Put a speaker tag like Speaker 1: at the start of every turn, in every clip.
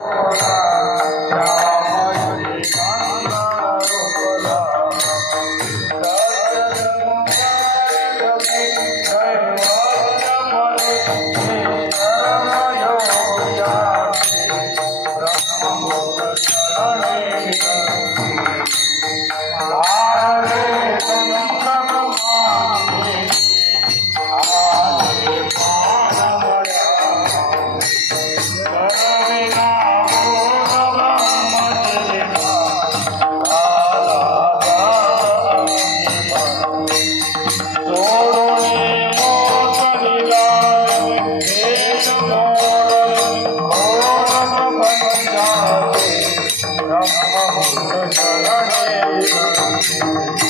Speaker 1: Música I'm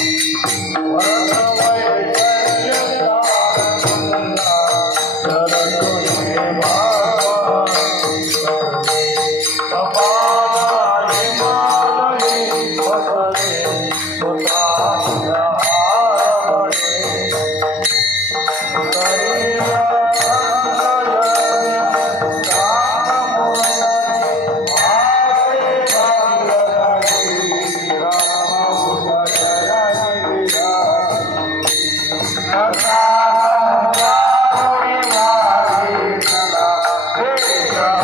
Speaker 1: Yeah.